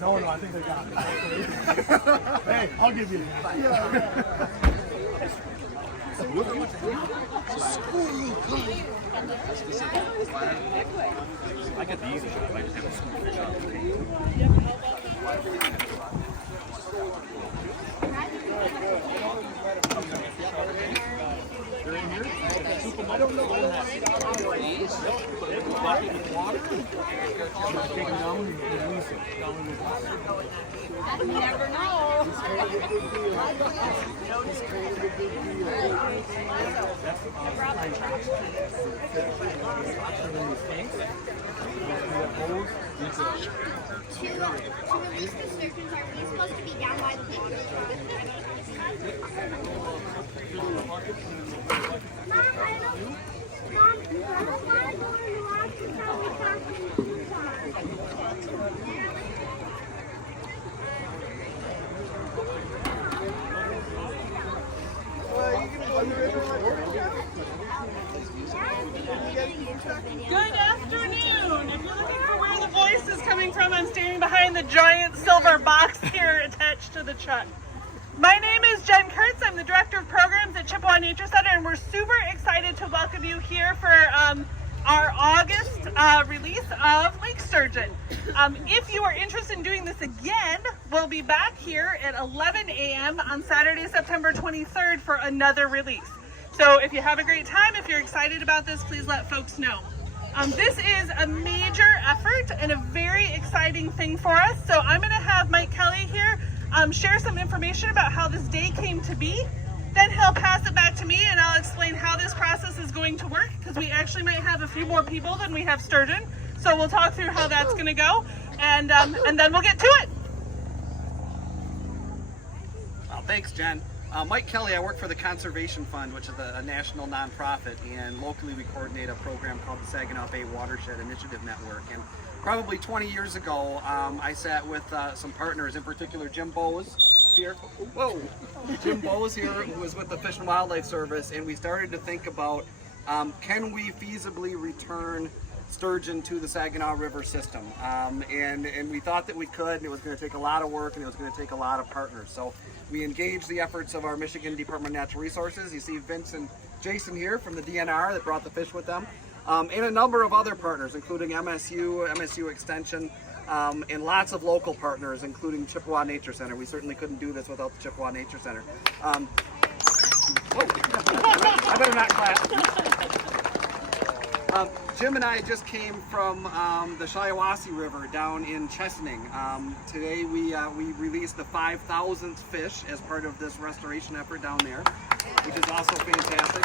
No, I think they got it. Hey, I'll give you that. I get the easy shot. I just have a scoop fish out. They're in here? I don't know. Take them down and release it. You never know. To release the sturgeons, are we supposed to be down by the water? Mom, I don't want to go and watch Good afternoon. If you're looking for where the voice is coming from, I'm standing behind the giant silver box here attached to the truck. My name is Jen Kurtz. I'm the Director of Programs at Chippewa Nature Center, and we're super excited to welcome you here for our August release of Lake Sturgeon. If you are interested in doing this again, we'll be back here at 11 a.m. on Saturday, September 23rd for another release. So if you have a great time, if you're excited about this, please let folks know. This is a major effort and a very exciting thing for us. So I'm going to have Mike Kelly here share some information about how this day came to be. Then he'll pass it back to me and I'll explain how this process is going to work, because we actually might have a few more people than we have sturgeon. So we'll talk through how that's going to go, and then we'll get to it. Well, thanks, Jen. Mike Kelly, I work for the Conservation Fund, which is a national nonprofit, and locally we coordinate a program called the Saginaw Bay Watershed Initiative Network. And probably 20 years ago, I sat with some partners, in particular Jim Bowes here. Whoa! Jim Bowes here, who was with the Fish and Wildlife Service, and we started to think about can we feasibly return sturgeon to the Saginaw River system, and we thought that we could, and it was going to take a lot of work and it was going to take a lot of partners. So we engaged the efforts of our Michigan Department of Natural Resources. You see Vince and Jason here from the DNR that brought the fish with them, and a number of other partners, including MSU Extension, and lots of local partners, including Chippewa Nature Center. We certainly couldn't do this without the Chippewa Nature Center. I better not clap. Jim and I just came from the Shiawassee River down in Chesaning. Today we released the 5,000th fish as part of this restoration effort down there, which is also fantastic.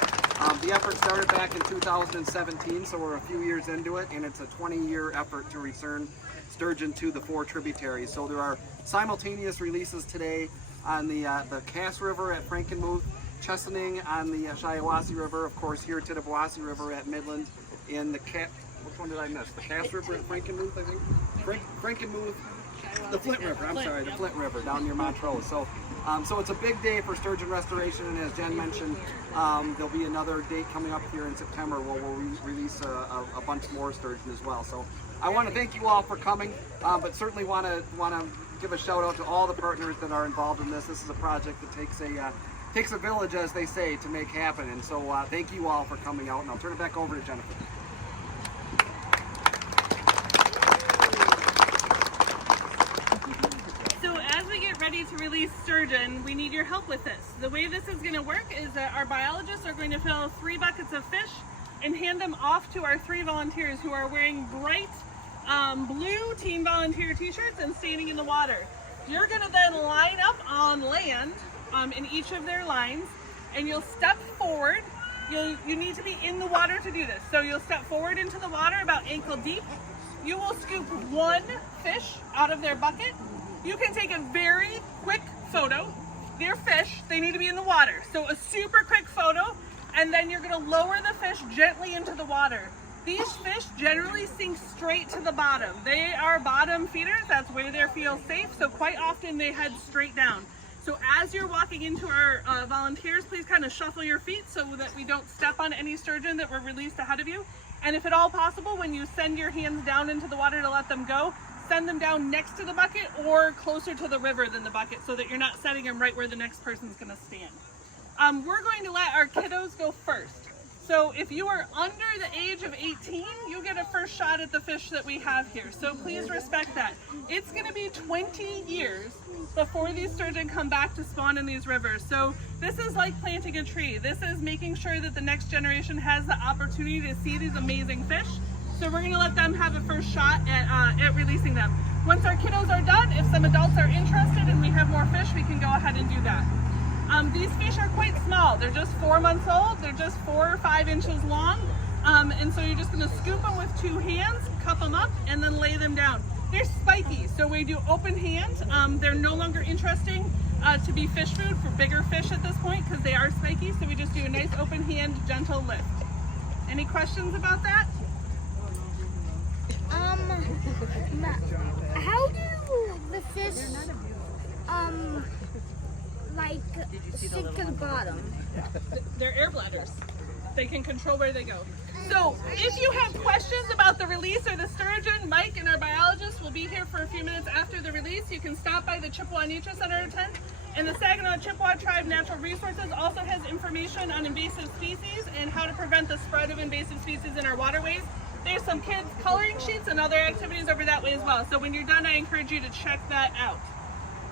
The effort started back in 2017, so we're a few years into it, and it's a 20-year effort to return sturgeon to the 4 tributaries. So there are simultaneous releases today on the Cass River at Frankenmuth, Chesaning on the Shiawassee River, of course here Tittabawassee River at Midland, in the which one did I miss? The Cass River at Frankenmuth, I think? Frankenmuth, the Flint River, I'm sorry, the Flint River down near Montrose. So it's a big day for sturgeon restoration, and as Jen mentioned, there'll be another date coming up here in September where we'll release a bunch more sturgeon as well. So I want to thank you all for coming, but certainly want to give a shout out to all the partners that are involved in this. This is a project that takes a village, as they say, to make happen. And so thank you all for coming out, and I'll turn it back over to Jennifer. So as we get ready to release sturgeon, we need your help with this. The way this is going to work is that our biologists are going to fill 3 buckets of fish and hand them off to our 3 volunteers who are wearing bright blue Team Volunteer t-shirts and standing in the water. You're going to then line up on land in each of their lines, and you'll step forward. You need to be in the water to do this. So you'll step forward into the water about ankle deep. You will scoop 1 fish out of their bucket. You can take a very quick photo. They're fish, they need to be in the water. So a super quick photo, and then you're gonna lower the fish gently into the water. These fish generally sink straight to the bottom. They are bottom feeders, that's where they feel safe, so quite often they head straight down. So as you're walking into our volunteers, please kind of shuffle your feet so that we don't step on any sturgeon that were released ahead of you. And if at all possible, when you send your hands down into the water to let them go, send them down next to the bucket or closer to the river than the bucket so that you're not setting them right where the next person's going to stand. We're going to let our kiddos go first. So if you are under the age of 18, you get a first shot at the fish that we have here. So please respect that. It's going to be 20 years before these sturgeon come back to spawn in these rivers. So this is like planting a tree. This is making sure that the next generation has the opportunity to see these amazing fish. So we're going to let them have a first shot at releasing them. Once our kiddos are done, if some adults are interested and we have more fish, we can go ahead and do that. These fish are quite small. They're just 4 months old. They're just 4 or 5 inches long. And so you're just going to scoop them with 2 hands, cup them up, and then lay them down. They're spiky, so we do open hand. They're no longer interesting to be fish food for bigger fish at this point because they are spiky, so we just do a nice open hand, gentle lift. Any questions about that? How do the fish, like, sink to the bottom? They're air bladders. They can control where they go. So if you have questions about the release or the sturgeon, Mike and our biologist will be here for a few minutes after the release. You can stop by the Chippewa Nature Center tent. And the Saginaw Chippewa Tribe Natural Resources also has information on invasive species and how to prevent the spread of invasive species in our waterways. There's some kids' coloring sheets and other activities over that way as well. So when you're done, I encourage you to check that out.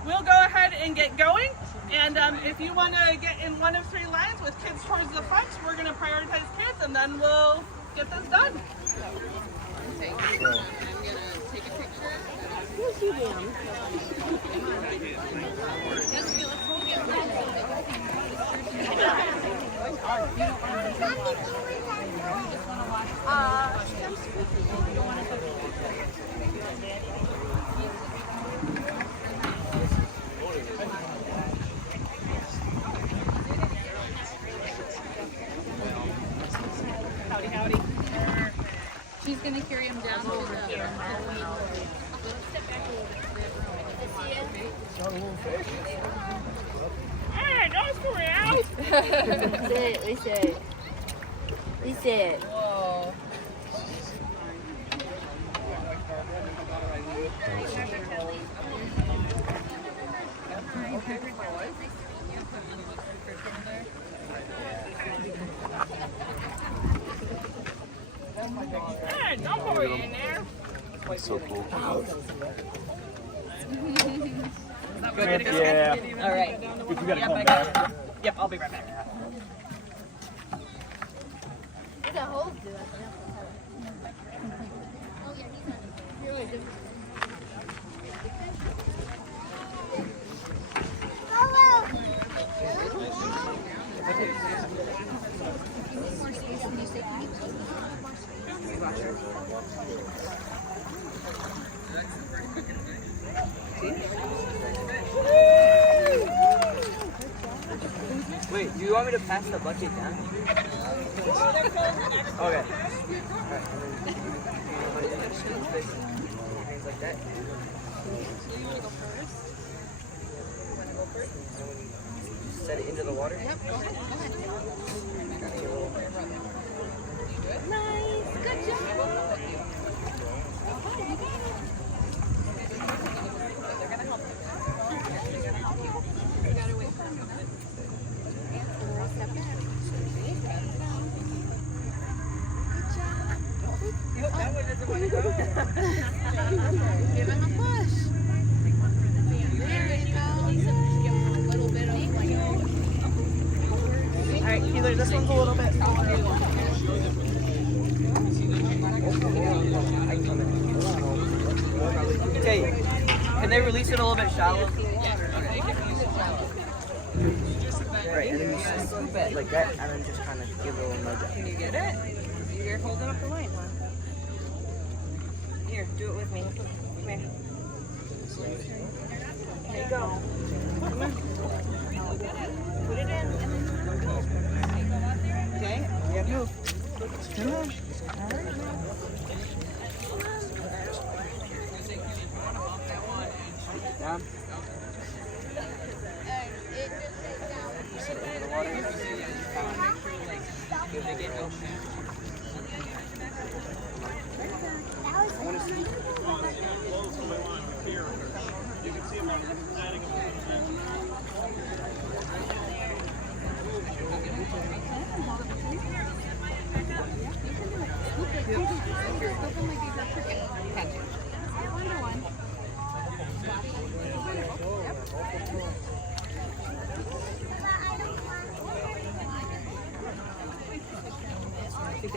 We'll go ahead and get going. And if you want to get in one of 3 lines with kids towards the front, we're going to prioritize kids and then we'll get this done. I'm going to take a picture. Yes, you do. Howdy, howdy. She's going to carry him down to the step back a little bit. Hey, don't screw out! Listen. Whoa. Hey, don't worry in there. That's so cool. Good, yeah. All right. If you gotta come back. Yep, I'll be right back. It's a hole to it. Wait, do you want me to pass the bucket down? Okay. Things like that. So you want to go first? You want to go first? Set it into the water? Yep, go ahead. Go ahead. Nice. Good job. They're going to help you. They're going to help you. You got to wait for a minute. And we'll step back. Yep, that one doesn't want to go. Give him a push. There you go. Give him a little bit of like. All right, Keeler, this one's a little bit Okay, can they release it a little bit shallow? Right, and then you just scoop it like that, and then just kind of give it a little nudge. Can you get it? You're holding up the line, huh? Here, do it with me. Come here. There you go. Come on. Put it in. Okay, yeah, move. Come on. Down. Set it into the water. Give it a good push. I want to see.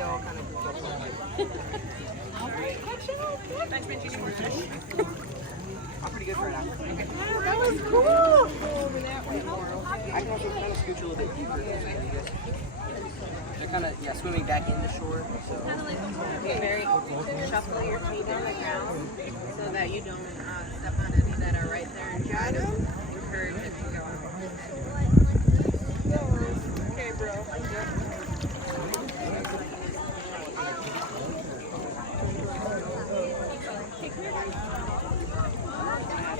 they all kind of group up. I'm pretty good for now. That was cool. I can also kind of scooch a little bit deeper. They're kind of swimming back in the shore. So Shuffle your feet on the ground so that you don't step on any that are right there and try to encourage it to go. Okay, bro.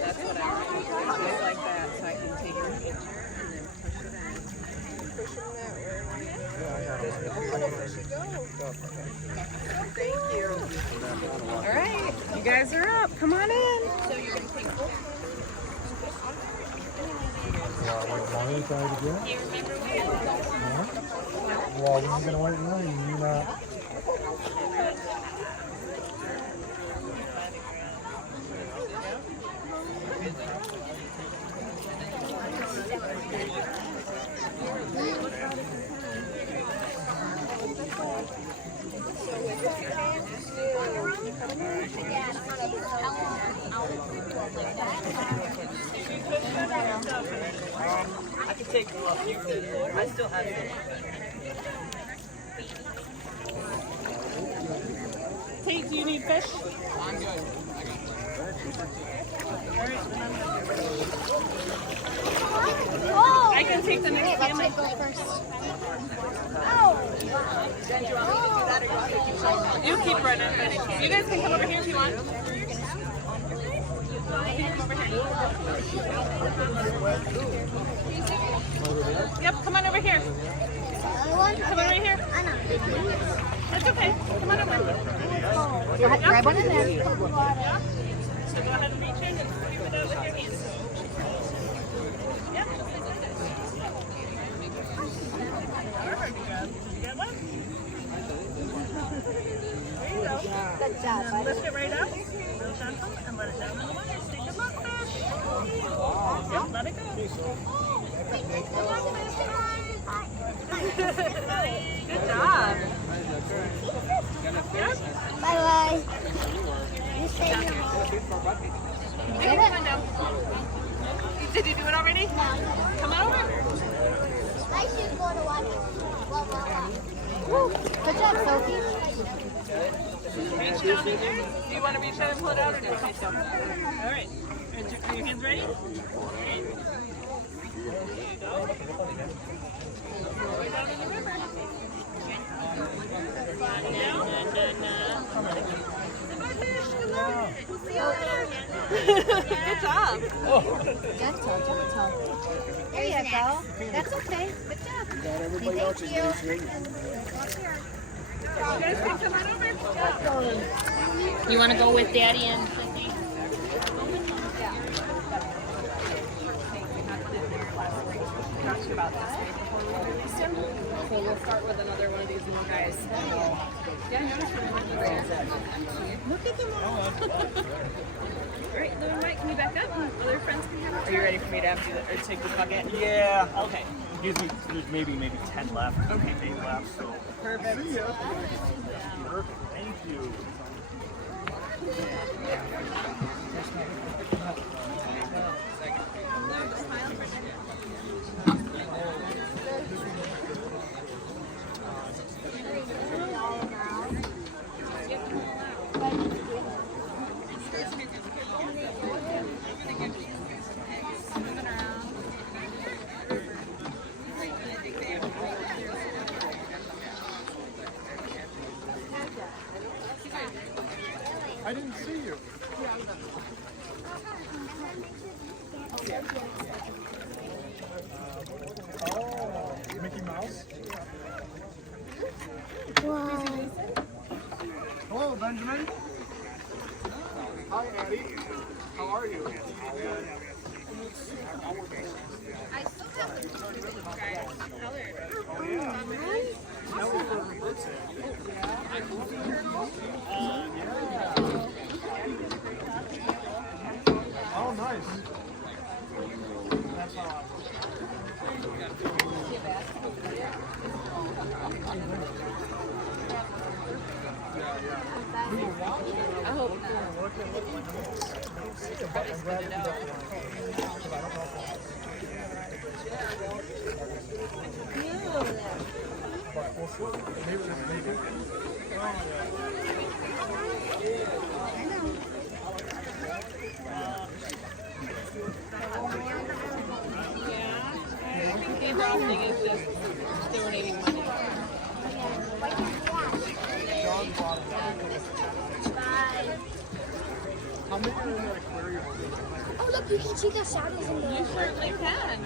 That's what I want. Just like that, so I can take your picture and then push it in. Push them that way. Thank you. All right, you guys are up. Come on in. So you're gonna take both. Well, we're gonna wait in line. You not. I can take a few. I still have it. Tate, do you need fish? I'm good. I can take the next family. Go first. You keep running. You guys can come over here if you want. Yep, come on over here. Come over here. That's okay. Come on over. Grab one in there. So go ahead and reach in and scoop it out with your hands. Yep. Perfect. You got one? There you go. Good job, buddy. Lift it right up. Real gentle and let it down in the water. Take a look, fish. Yep, let it go. Good job. Yep. Bye-bye. You stay here. Hey, come on down. Did you do it already? Come on over. I should go to watch. Woo. Good job, Sophie. Reach down in there. Do you want to reach out and pull it out or do you want me to? All right. Are your hands ready? All right. There you go. Way down in the river. Body down. Bye, fish. Good luck. We'll see you later. Good job. Gentle. There you go. That's okay. Good job. Thank you. You guys can come on over. You want to go with Daddy and Cindy? So we'll start with another one of these little guys. Look at them all. All right, Lou and Mike, can you back up? Other friends can have a Are you ready for me to have to or take the bucket? Yeah. Okay. Gives me, there's maybe 10 left. Okay, 8 left. So Perfect. perfect. Thank you. I didn't see you. Oh, Mickey Mouse. Wow. Hello, Benjamin. Hi, Addie. How are you? I still have the guys colored. Oh, nice. That's how I The overall thing is just donating money. How many are in that aquarium? Oh, look, you can see the shadows in You there. certainly can.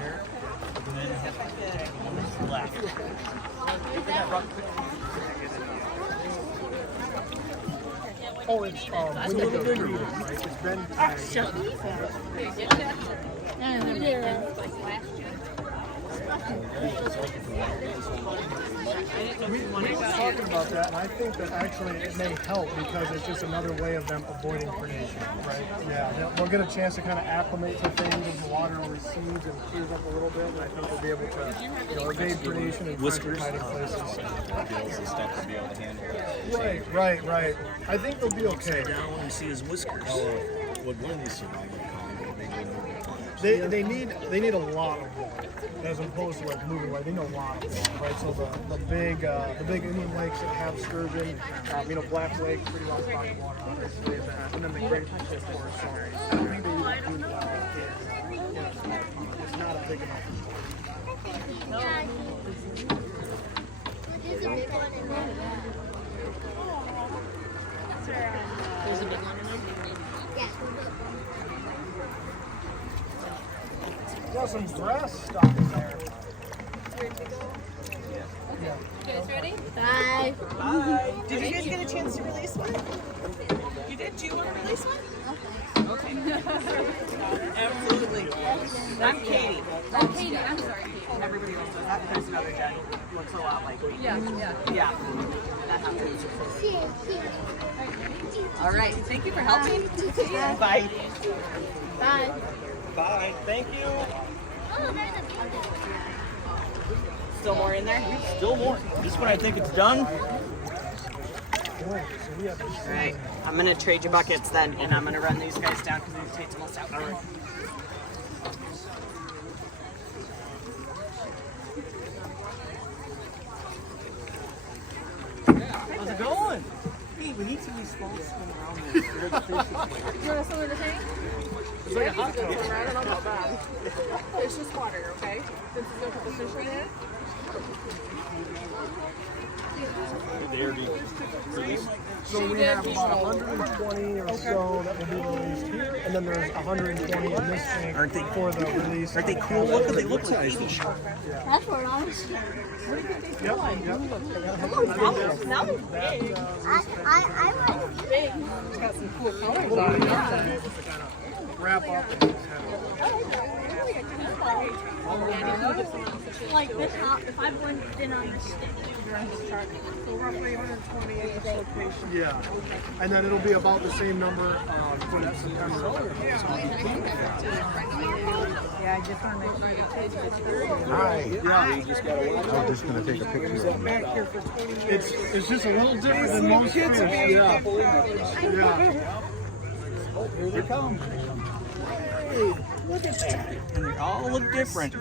Oh, it's when you go through, right? It's been we were talking about that, and I think that actually it may help because it's just another way of them avoiding predation, right? Yeah, they'll get a chance to kind of acclimate to things as the water recedes and clears up a little bit, and I think they'll be able to, evade predation and find their hiding places. Right. I think they'll be okay. Down when you see his whiskers. Would one of these survive a con? They need a lot of water, as opposed to like moving away. They need a lot of water, right? So the big inland lakes that have sturgeon, Black Lake, pretty long body of water, obviously, and then the Great Lakes, of course. So I think they need to do that. It's not a big enough. There's a big one in there. There's a big one in there. Yeah. Got some grass stuff in there. You guys ready? Bye. Did you guys get a chance to release one? You did? Do you want to release one? Okay. Absolutely. I'm Katie. Oh, Katie, I'm sorry, Katie. Everybody else does that. There's another Jen. Looks a lot like me. Yeah. Yeah. That happens. All right. Thank you for helping. Bye. Bye. Bye. Thank you. Oh, there's a big one. Still more in there? Still more. Just when I think it's done. All right. I'm going to trade you buckets then, and I'm going to run these guys down because these tape's almost out. All right. How's it going? Hey, we need some of these small swim around this. You want to swim in the tank? It's like a hot tub. I don't know about that. It's just water, okay? Since there's no couple fish right here. They already released. So we have about 120 or so that will be released here, and then there's 120 in this tank for the release. Aren't they cool? What do they look like? That's what I was saying. Yep. That was big. I was Big. It's got some cool colors on it. Wrap up. like the top. If I blended in on the stick. So roughly 120 at this location. Yeah. And then it'll be about the same number for that September. Yeah, I just want to make sure Hi. Yeah. I'm just going to take a picture of it. It's just a little different than most fish. Yeah. Yeah. Here they come. Hey, look at that. And they all look different.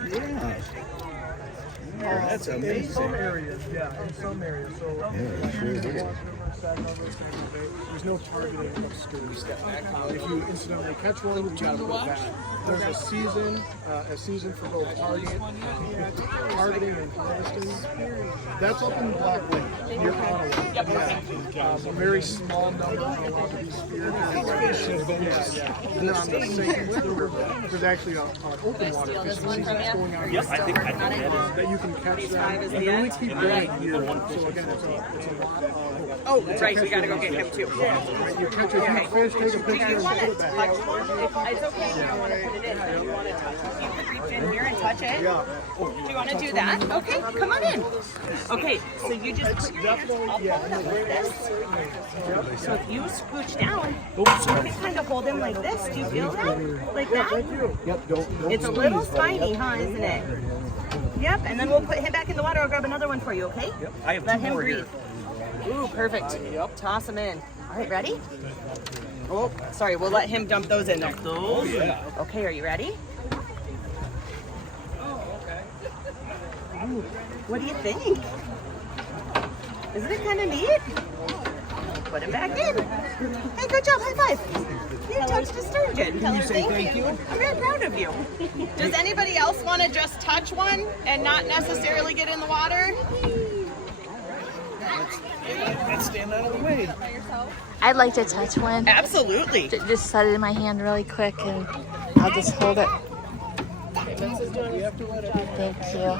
Yeah. That's In amazing. some areas, yeah, in some areas. So there's no targeting of schools. If you incidentally catch one, you gotta go back. There's a season for both targeting and harvesting. That's up in Black Lake, near Ottawa. Yeah. A very small number are allowed to be speared. Yeah. And then on the same river, there's actually an open water fishing season that's going on. Yep, I think that is. That you can catch them. Five is the And then we end. keep going here. So again, it's a lot of. Oh, that's right. We got to go get him too. You catch a huge fish, take a picture, and put it back. It's okay if you don't want to put it in, but you want to touch it. You could reach in here and touch it. Yeah. Do you want to do that? Okay, come on in. Okay, so you just put your hands up like this. So if you scooch down, you can kind of hold him like this. Do you feel that? Like that? Yep, don't It's a little spiny, huh, isn't it? Yep, and then we'll put him back in the water. I'll grab another one for you, okay? Yep, I have Let two him more breathe. here. Ooh, perfect. Toss him in. All right, ready? Oh, sorry, we'll let him dump those in there. Those? Yeah. Okay, are you ready? Ooh, what do you think? Isn't it kind of neat? Put him back in. Hey, good job, high five. You touched a sturgeon. Tell her thank you. I'm very proud of you. Does anybody else want to just touch one and not necessarily get in the water? Let's stand out of the way. I'd like to touch one. Absolutely. Just set it in my hand really quick and I'll just hold it. Thank you.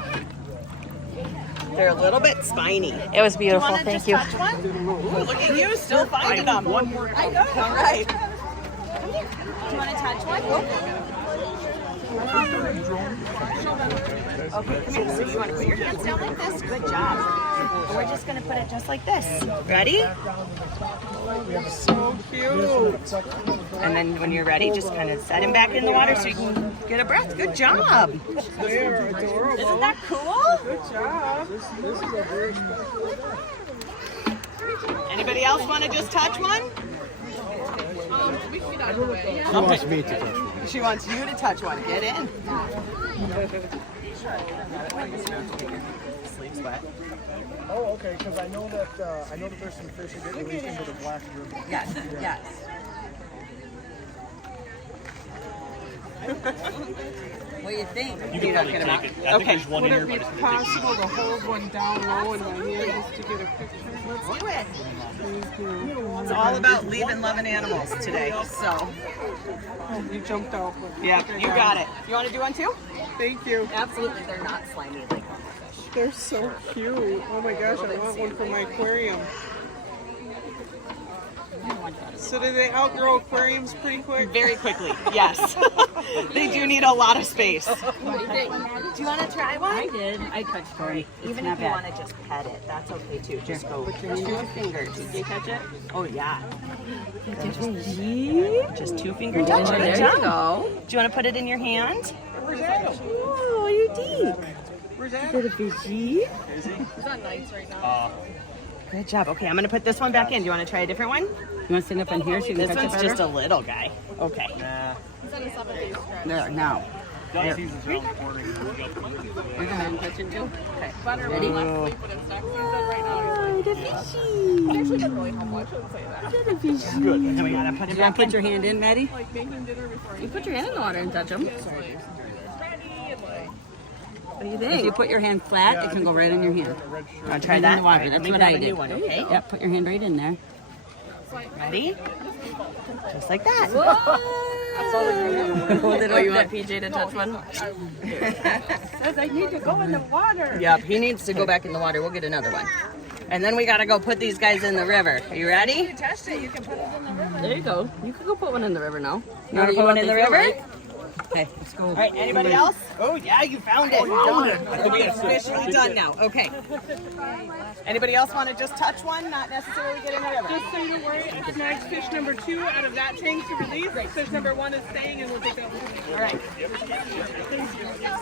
They're a little bit spiny. It was beautiful. Do you Thank you. touch one? Ooh, look at you, still finding them. One more. I know. All right. Come here. Do you want to touch one? Okay, come here. So you want to put your hands down like this? Good job. And we're just going to put it just like this. Ready? So cute. And then when you're ready, just kind of set him back in the water so you can get a breath. Good job. They're adorable. Isn't that cool? Good job. Anybody else want to just touch one? We can get out of the way. She wants me to touch one. She wants you to touch one. Get in. Sleeves wet. Oh, okay, because I know that there's some fish that get released into the Black River. Yes, yes. What do you think? You're not gonna make it. Okay. Would it be possible to hold one down low in my hand just to get a picture? Let's do it. It's all about leaving loving animals today. So, You jumped out. yeah, you got it. You want to do one too? Thank you. Absolutely. They're not slimy like normal fish. They're so cute. Oh my gosh, I want one for my aquarium. So do they outgrow aquariums pretty quick? Very quickly, yes. They do need a lot of space. What do you think? Do you want to try one? I did. I touched it. Even if you want to just pet it, that's okay too. Just go with your 2 fingers. Did you catch it? Oh yeah. Just 2 finger touch. There Good you job. go. Do you want to put it in your hand? Where's Adam? Oh, you dink. Where's Adam? Is it a fishy? He's on nights right now. Good job. Okay, I'm going to put this one back in. Do you want to try a different one? You want to sit up in here so you can This touch it one's better? just a little guy. Okay. He's on a 7-day stretch. There, now. Here. You're going to touch it too? Okay. Butter Ready? will not sleep with his next season right now. Oh, the fishy. He's actually been really humble. I shouldn't say that. The fishy. Good. And we got to put it You want back to put in. your hand in, Maddie? Like making dinner before You put your hand in the water and touch them. ready and like. What do you If think? you put your hand flat, it can go right in your hand. Want to try In that? the water. Alright, That's let me what grab I a new did. one, okay? Yep, put your hand right in there. Ready? Just like that. Hold it. Oh, you want PJ to touch one? Says I need to go in the water. Yep, he needs to go back in the water. We'll get another one. And then we got to go put these guys in the river. Are you ready? You touched it. You can put it in the river. There you go. You could go put one in the river now. You want to put one in the river? Okay, let's go. All right, anybody else? Oh, yeah, you found it. It's officially done now. Okay. Anybody else want to just touch one, not necessarily get in the river? Just so you're worried, I snagged fish number 2 out of that tank to release. Fish number 1 is staying, and we'll take that one. All right.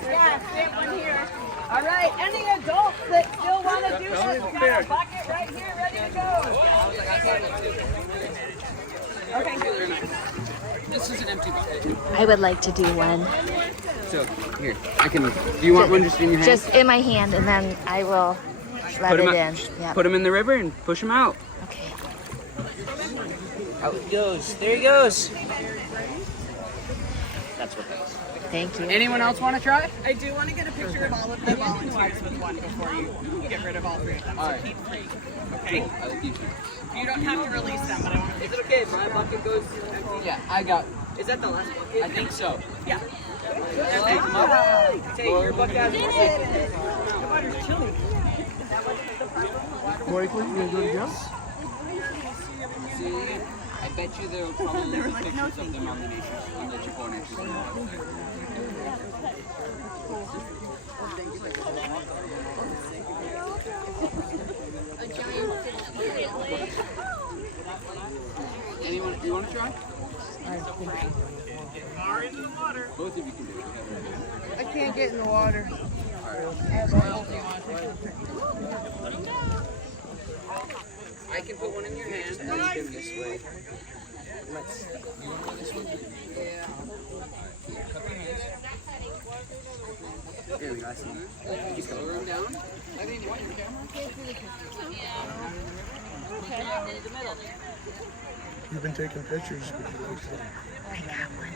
Yeah, same one here. All right, any adults that still want to do this, we got a bucket right here ready to go. Okay. This is an empty bucket. I would like to do one. So, here, I can. Do you want one just in your hand? Just in my hand and then I will let put it him in. Yep. Put him in the river and push him out. Okay. Out he goes. There he goes. That's what that is. Thank you. Anyone else want to try? I do want to get a picture of all of the volunteers with one before you get rid of all 3 of them. So keep 3. Okay? I will keep you. You don't have to release them, but I want to. Is it okay if my bucket goes empty? Yeah, I got. Is that the last bucket? I think so. Yeah. Take him up. Take your bucket out. Blakely, you gonna do it again? See, I bet you there will probably be pictures of them on the nature on the Chippewa Nature Center. Anyone? You want to try? Both of you can do it. I can't get in the water. I can put one in your hand and you can this way. let's. You want to go this one? Yeah. Cup your hands. There we go. I see. Just lower them down. I think you want your camera? Okay. In the middle. You've been taking pictures.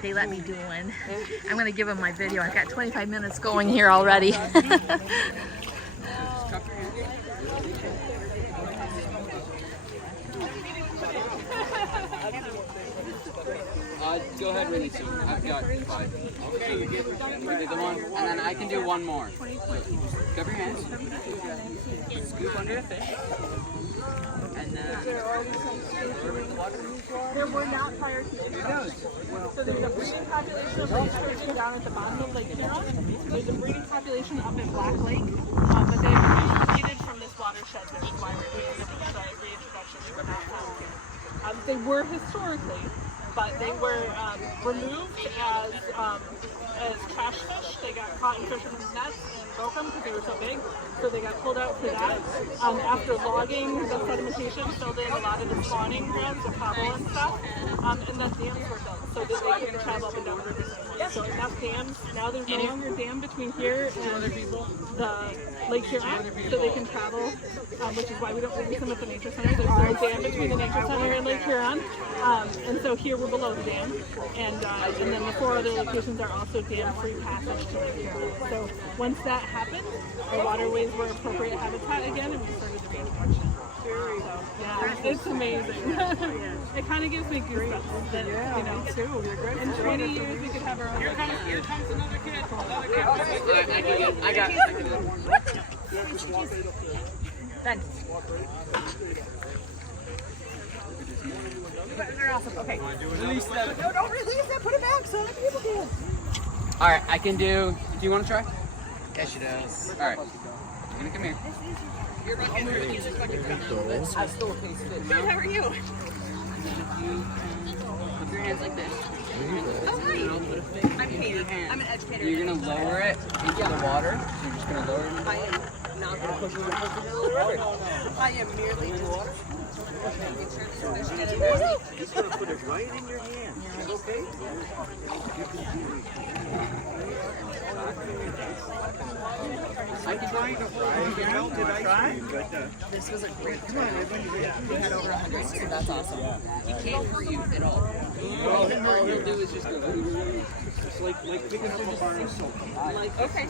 They let me do one. I'm going to give them my video. I've got 25 minutes going here already. Go ahead, release it. I've got 5. Okay, you did the one, and then I can do one more. Cover your hands. Scoop under a fish. And then... There were not prior to introduction. So there's a breeding population of lake sturgeon down at the bottom of Lake Huron. There's a breeding population up in Black Lake, but they were depleted from this watershed, which is why we're doing the reintroduction. They were not found here. They were historically, but they were removed as trash fish. They got caught in fishermen's nets and broke them because they were so big. So they got pulled out for that. After logging, the sedimentation filled in a lot of the spawning grounds of cobble and stuff. And then dams were built so that they couldn't travel up and down the rivers anymore. So enough dams. Now there's no longer a dam between here and the Lake Huron, so they can travel, which is why we don't release them at the nature center. There's no dam between the nature center and Lake Huron. And so here we're below the dam. And then the 4 other locations are also dam-free passage to Lake Huron. So once that happened, our waterways were appropriate habitat again, and we started the reintroduction. So, yeah, it's amazing. It kind of gives me goosebumps that, you know, in 20 years we could have our own. Here comes another kid. I got Done. They're awesome. Okay. Release them. No, don't release them. Put it back so other people can. All right, I can do. Do you want to try? Yeah, she does. All right. You're gonna come here. You're right here. I still taste it. Good. How are you? Put your hands like this. Oh, hi. I'm Katie. I'm an educator. You're gonna lower it into the water. So you're just gonna lower it into the water. I am not going to push it into the river. I am merely just He's going to put it right in your hand. Okay? I can try to fry. This was a great trip. We had over 100, so that's awesome. He can't hurt you at all. All he'll do is just go. It's like picking up a bar of soap. Okay.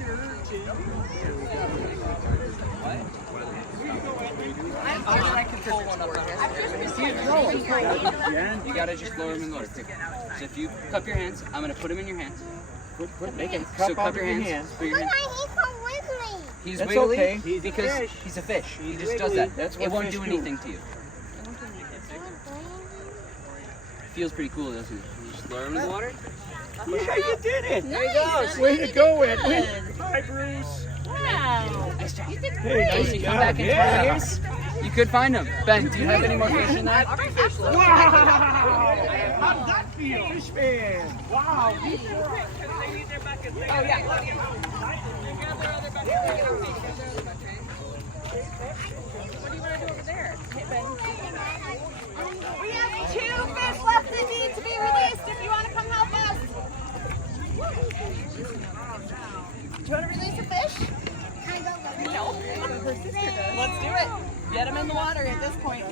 I can pull one up. You gotta just lower him and lower. So if you cup your hands, I'm gonna put him in your hands. Make it So cup your hands. Put your hands. He's That's wiggly okay. because he's a fish. He just does that. It won't do anything to you. Feels pretty cool, doesn't it? You just lower him in the water. Yeah, you did it. There he goes. Way to go, Edwin. Hi, Bruce. Wow. Hey, nice You come back in 20 years, you could find him. Ben, do you have any more fish in that? Wow. How did that feel? Fish man. Wow. They need their buckets. Oh, yeah. Grab their other buckets. What do you want to do over there? We have 2 fish left that need to be released if you want to come help us. Do you want to release a fish? No. Let's do it. Get them in the water at this point. I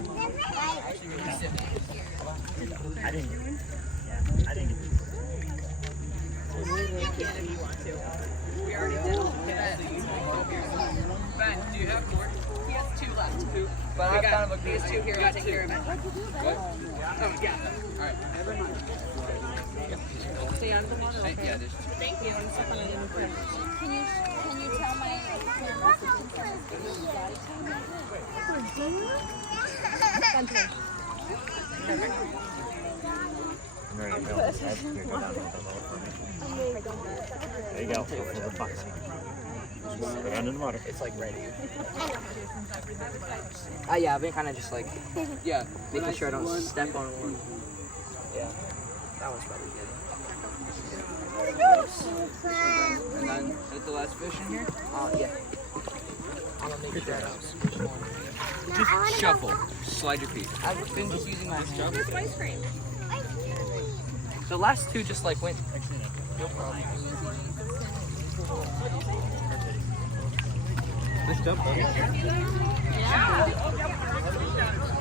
didn't get it. I didn't get it. We already did. Ben, do you have more? He has 2 left. But I found him a He has 2 here. I'll take care of it. What? Oh, yeah. All right. Stay out of the water. Okay. Yeah, there's Thank you. Can you tell my There you go. For the box. Put it under the water. It's like ready. Yeah, I've been kind of just like, making sure I don't step on one. Yeah, that one's probably good. And then, is that the last fish in here? Yeah. I'm gonna make sure just shuffle. Slide your feet. I've been just using my stuff. Ice cream. The last two just like went. Nice job, buddy. Yeah.